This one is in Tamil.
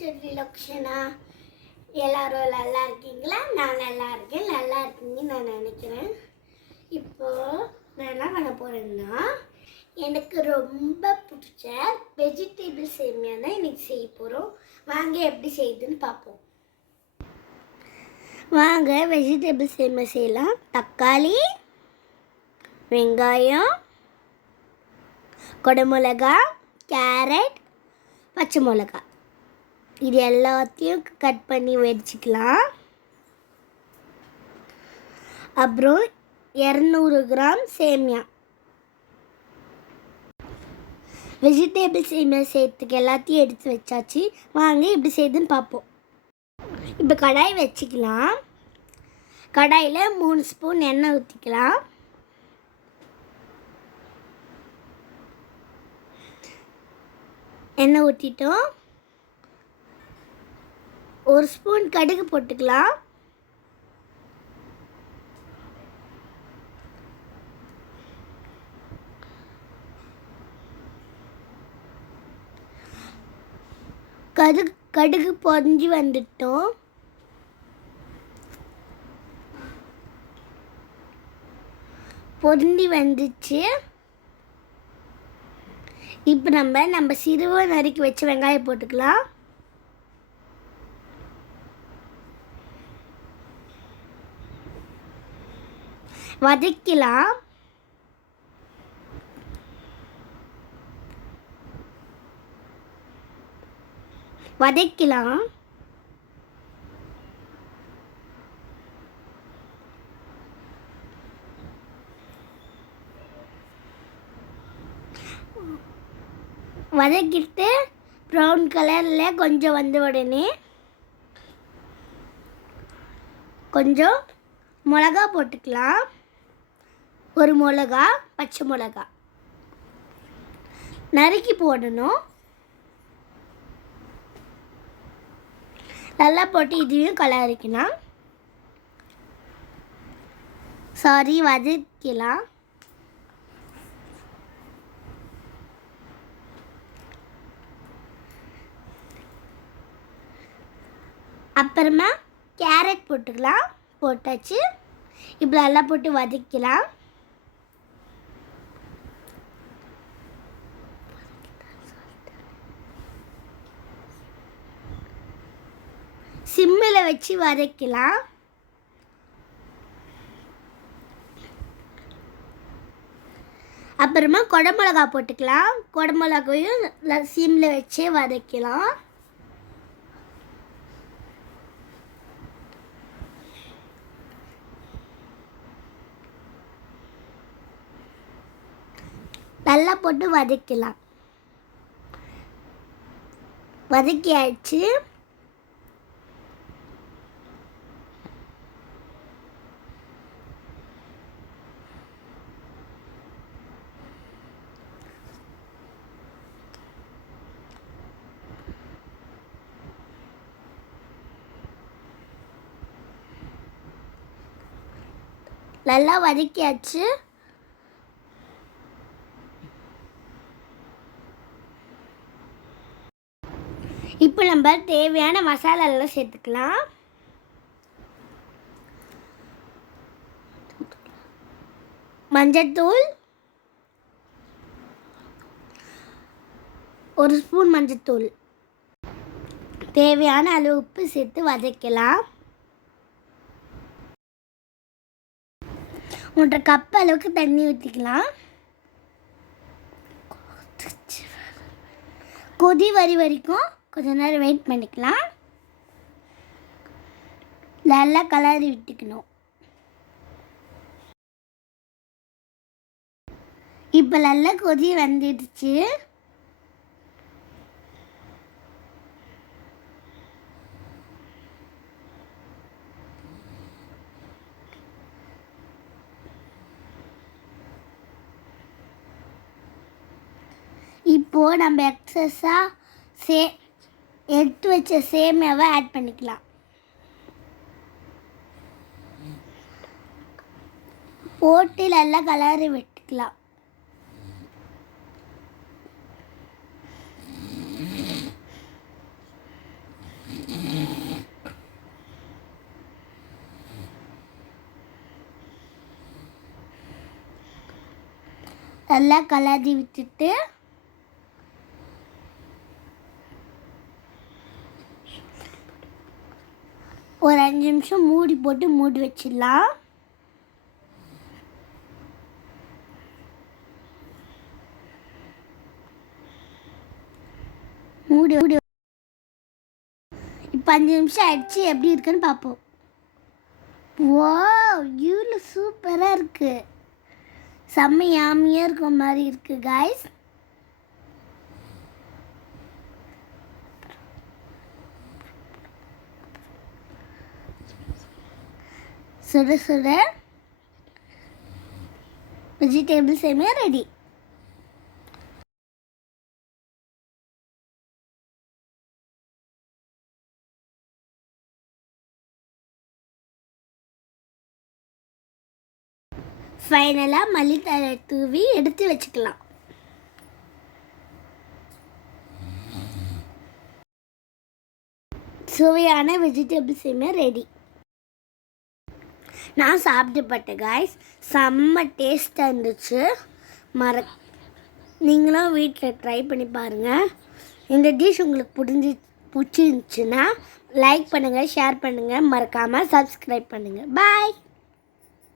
சொல்லி லக்ஷனா எல்லாரும் நல்லா இருக்கீங்களா? நான் நல்லா இருக்கேன். நல்லா இருக்கீங்கன்னு நான் நினைக்கிறேன். இப்போது நான் என்ன பண்ண போகிறேன்னா, எனக்கு ரொம்ப பிடிச்ச வெஜிடபிள் சேமியா தான் இன்றைக்கி செய்ய போகிறோம். வாங்க எப்படி செய்யுதுன்னு பார்ப்போம். வாங்க வெஜிடபிள் சேமியா செய்யலாம். தக்காளி, வெங்காயம், குடமிளகா, கேரட், பச்சை மிளகா இது எல்லாத்தையும் கட் பண்ணி வச்சுக்கலாம். அப்புறம் 200 கிராம் சேமியா. வெஜிடபிள் சேமியா செய்யறதுக்கு எல்லாத்தையும் எடுத்து வச்சாச்சு. வாங்க எப்படி செய்யுதுன்னு பார்ப்போம். இப்போ கடாய் வச்சுக்கலாம். கடாயில் 3 ஸ்பூன் எண்ணெய் ஊற்றிக்கலாம். எண்ணெய் ஊற்றிட்டோம். 1 ஸ்பூன் கடுகு போட்டுக்கலாம். கடுகு பொரிஞ்சு வந்துட்டோம். பொரிஞ்சு வந்துச்சு. இப்போ நம்ம சிறுவ நறுக்கி வச்ச வெங்காயம் போட்டுக்கலாம். வதக்கலாம். வதக்கிட்டு ப்ரௌன் கலரில் கொஞ்சம் வந்த உடனே கொஞ்சம் மிளகா போட்டுக்கலாம். 1 மிளகா, பச்சை மிளகா நறுக்கி போடணும். நல்லா போட்டு இதையும் கலரிக்கலாம். வதக்கலாம். அப்புறமா கேரட் போட்டுக்கலாம். போட்டாச்சு. இப்போ நல்லா போட்டு வதக்கலாம். சிம்மில் வச்சு வதக்கலாம். அப்புறமா குடமிளகா போட்டுக்கலாம். குடமிளகாயும் சிம்மில் வச்சு வதக்கலாம். நல்லா போட்டு வதக்கலாம். வதக்கியாச்சு. நல்லா வதக்கியாச்சு. இப்போ நம்ம தேவையான மசாலாலாம் சேர்த்துக்கலாம். மஞ்சள்தூள் 1 ஸ்பூன் மஞ்சள்தூள், தேவையான அளவு உப்பு சேர்த்து வதக்கலாம். 1 கப் அளவுக்கு தண்ணி ஊற்றிக்கலாம். கொதி வரைக்கும் கொஞ்ச நேரம் வெயிட் பண்ணிக்கலாம். நல்லா கலரி விட்டுக்கணும். இப்போ நல்லா கொதி வந்துடுச்சு. இப்போது நம்ம எக்ஸஸாக எடுத்து வச்ச சேமியாவை ஆட் பண்ணிக்கலாம். போட்டு நல்லா கலரி விட்டுக்கலாம். நல்லா கலரி விட்டுட்டு ஒரு 5 நிமிஷம் மூடி போட்டு மூடி வச்சிடலாம். மூடி இப்போ 5 நிமிஷம் ஆயிடுச்சு. எப்படி இருக்குன்னு பார்ப்போம். வாவ், இவ்வளோ சூப்பராக இருக்குது. செம்ம யாமியாக இருக்கிற மாதிரி இருக்குது காய்ஸ். சுட சுட வெஜிடபிள் சேமியா ரெடி. ஃபைனலாக மல்லித்தழை தூவி எடுத்து வச்சுக்கலாம். சுவையான வெஜிடபிள் சேமியா ரெடி. நான் சாப்பிட்டுப்பட்டேன் காய்ஸ். செம்ம டேஸ்ட்டாக இருந்துச்சு. நீங்களும் வீட்டில் ட்ரை பண்ணி பாருங்கள். இந்த டிஷ் உங்களுக்கு பிடிச்சிருந்துச்சுன்னா லைக் பண்ணுங்கள், ஷேர் பண்ணுங்கள், மறக்காமல் சப்ஸ்கிரைப் பண்ணுங்கள். பாய்.